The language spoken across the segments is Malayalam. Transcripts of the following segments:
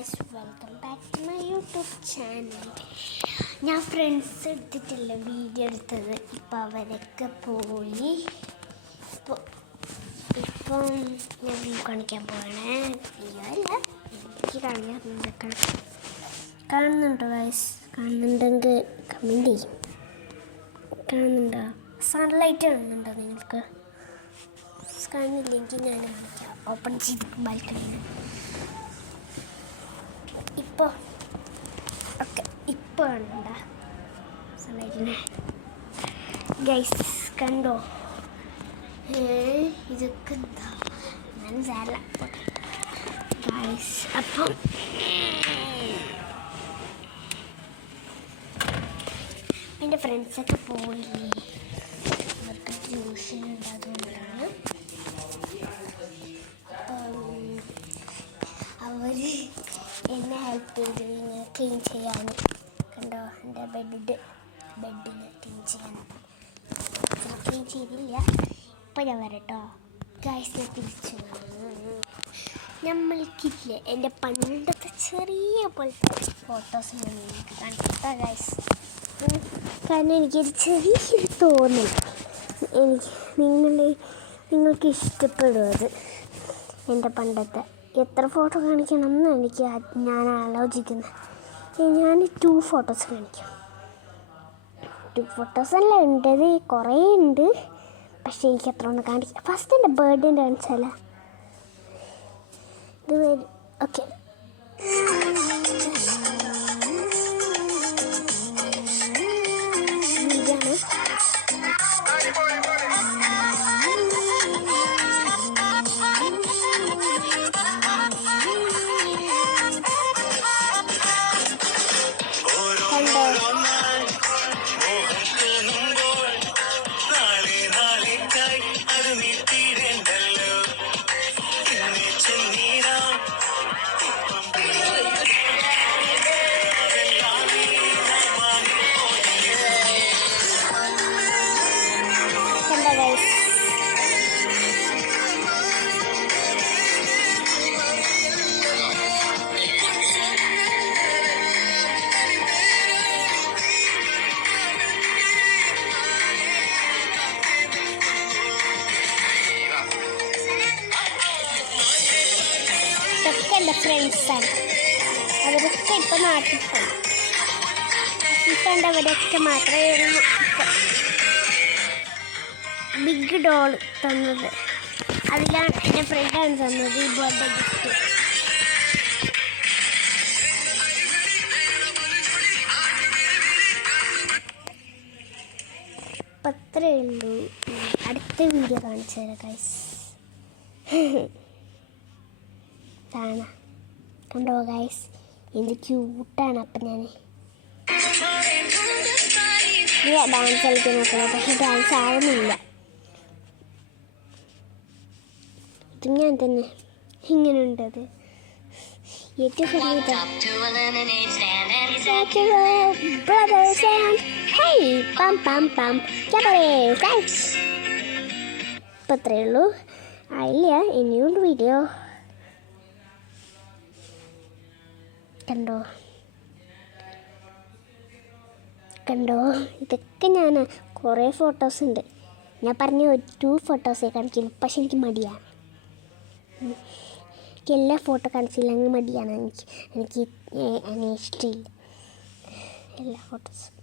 Guys, welcome back to my YouTube channel. ഞാൻ ഫ്രണ്ട്സ് എടുത്തിട്ടല്ല വീഡിയോ എടുത്തത്. ഇപ്പം അവരൊക്കെ പോയി. ഇപ്പം ഞാൻ വ്യൂ കാണിക്കാൻ പോവാണ്. വീഡിയോ അല്ല, എനിക്ക് കാണിക്കാൻ കാണുന്നുണ്ടോ ഗൈസ്? കാണുന്നുണ്ടെങ്കിൽ കമൻറ്റ് ചെയ്യും. കാണുന്നുണ്ടോ? സൺലൈറ്റ് കാണുന്നുണ്ടോ നിങ്ങൾക്ക്? കാണുന്നില്ലെങ്കിൽ ഞാൻ കാണിക്കാം. ഓപ്പൺ ചെയ്ത് ബാൽക്കണിയിൽ ഇപ്പോൾ കാണണ്ട സൺലൈറ്റിനെ ഗൈസ്. കണ്ടോ? ഇതൊക്കെ എന്താ മനസ്സിലാ ഗൈസ്. അപ്പം എൻ്റെ ഫ്രണ്ട്സൊക്കെ പോയില്ലേ, അവർക്ക് ട്യൂഷൻ ഉണ്ട്, അതുകൊണ്ടാണ്. അവർ എന്നെ ഹെൽപ്പ് ചെയ്തു ഇങ്ങനെ ക്ലീൻ ചെയ്യാൻ. കണ്ടോ? എൻ്റെ ബെഡിന് ക്ലീൻ ചെയ്യാൻ. ക്ലീൻ ചെയ്തില്ല. ഇപ്പം ഞാൻ വരട്ടോ ഗൈസ്. ഞാൻ തിരിച്ചു നമ്മൾക്കില്ലേ എൻ്റെ പണ്ടത്തെ ചെറിയ പോലത്തെ ഫോട്ടോസ് ഞാൻ നിങ്ങൾക്ക് കാണിച്ചിട്ടാ ഗൈസ്. കാരണം എനിക്കൊരു ചെറിയൊരു തോന്നൽ, നിങ്ങൾക്ക് ഇഷ്ടപ്പെടും അത്. എൻ്റെ പണ്ടത്തെ എത്ര ഫോട്ടോ കാണിക്കണം എന്ന് ഞാൻ ആലോചിക്കുന്നത്. ഞാൻ 2 ഫോട്ടോസ് കാണിക്കാം. 2 ഫോട്ടോസ് അല്ല ഉണ്ടത്, കുറേ ഉണ്ട്. പക്ഷേ എനിക്ക് എത്ര ഒന്ന് കാണിക്കാം. ഫസ്റ്റ് എൻ്റെ ബർത്ത്ഡേ കാണിച്ചാല ഇത് വരും. ഓക്കെ, ഇതാണ്. ഇതൊക്കെ എൻ്റെ ഫ്രണ്ട്സാണ്. അവരൊക്കെ ഇപ്പം നാട്ടിൽ പോയി. അവരൊക്കെ മാത്രമേ ഉള്ളൂ. ബിഗ് ഡോൾ തന്നത്, അതിലാണ് എൻ്റെ ഫ്രണ്ടാണ് തന്നത് ഈ ബർത്ത്ഡേ ഗിഫ്റ്റ്. ഇപ്പം അത്രയേ ഉള്ളൂ. അടുത്ത വീഡിയോ കാണിച്ചു തരാം ഗൈസ്. കണ്ടോ ഗൈസ്, എന്ത് ക്യൂട്ടാണ്. അപ്പം ഞാൻ ഡാൻസ് കളിക്കാൻ നോക്കുന്നത്, പക്ഷെ ഡാൻസ് ആവുന്നില്ല. ഇത് ഞാൻ തന്നെ ഇങ്ങനെ ഉണ്ടത്. ഏറ്റവും ഇപ്പം അത്രയേ ഉള്ളൂ. ആയില്ല, ഇനിയുണ്ട് വീഡിയോ. കണ്ടോ? ഇതൊക്കെ ഞാൻ കുറേ ഫോട്ടോസ് ഉണ്ട്. ഞാൻ പറഞ്ഞ 2 ഫോട്ടോസേ കാണിക്കുള്ളൂ, പക്ഷെ എനിക്ക് മടിയാണ്. എനിക്ക് എല്ലാ ഫോട്ടോ കാണിച്ചില്ലെങ്കിൽ മടിയാണ്. എനിക്ക് ഇഷ്ടമില്ല എല്ലാ ഫോട്ടോസും.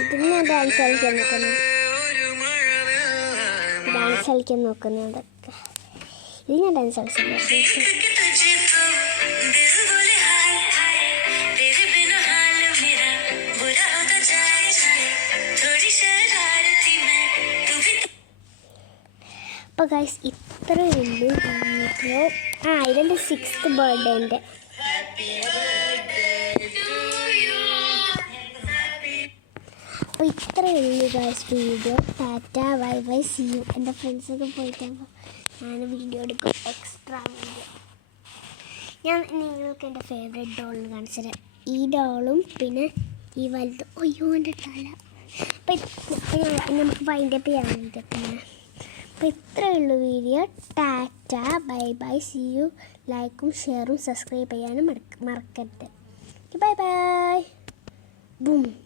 ഇത് ഞാൻ ഡാൻസ് കളിക്കാൻ നോക്കുന്നു. അതൊക്കെ ഇത് ഞാൻ ഡാൻസ് കളിച്ചു. അപ്പോൾ ഗൈസ്, ഇത്രയേ ഉള്ളൂ വീഡിയോ. ഇതെൻ്റെ 6th ബർത്ത്ഡേൻ്റെ. അപ്പോൾ ഇത്രയേ ഉള്ളൂ guys video. Tata, bye bye, see you. എൻ്റെ ഫ്രണ്ട്സൊക്കെ പോയിട്ടാകുമ്പോൾ ഞാൻ വീഡിയോ എടുക്കും, എക്സ്ട്രാ വീഡിയോ. ഞാൻ നിങ്ങൾക്ക് എൻ്റെ ഫേവറേറ്റ് ഡോളിന് കാണിച്ചു തരാം. ഈ ഡോളും പിന്നെ ഈ വലുതും. അയ്യോ, എൻ്റെ തല. അപ്പം നമുക്ക് വൈൻഡപ്പ് ചെയ്യാൻ വേണ്ടിയിട്ട് പിന്നെ അപ്പോൾ ഇത്രയേ ഉള്ളൂ video. Tata, bye bye, see you. ലൈക്കും ഷെയറും സബ്സ്ക്രൈബ് ചെയ്യാനും മറക്കരുത്. Bye bye. ബൂം.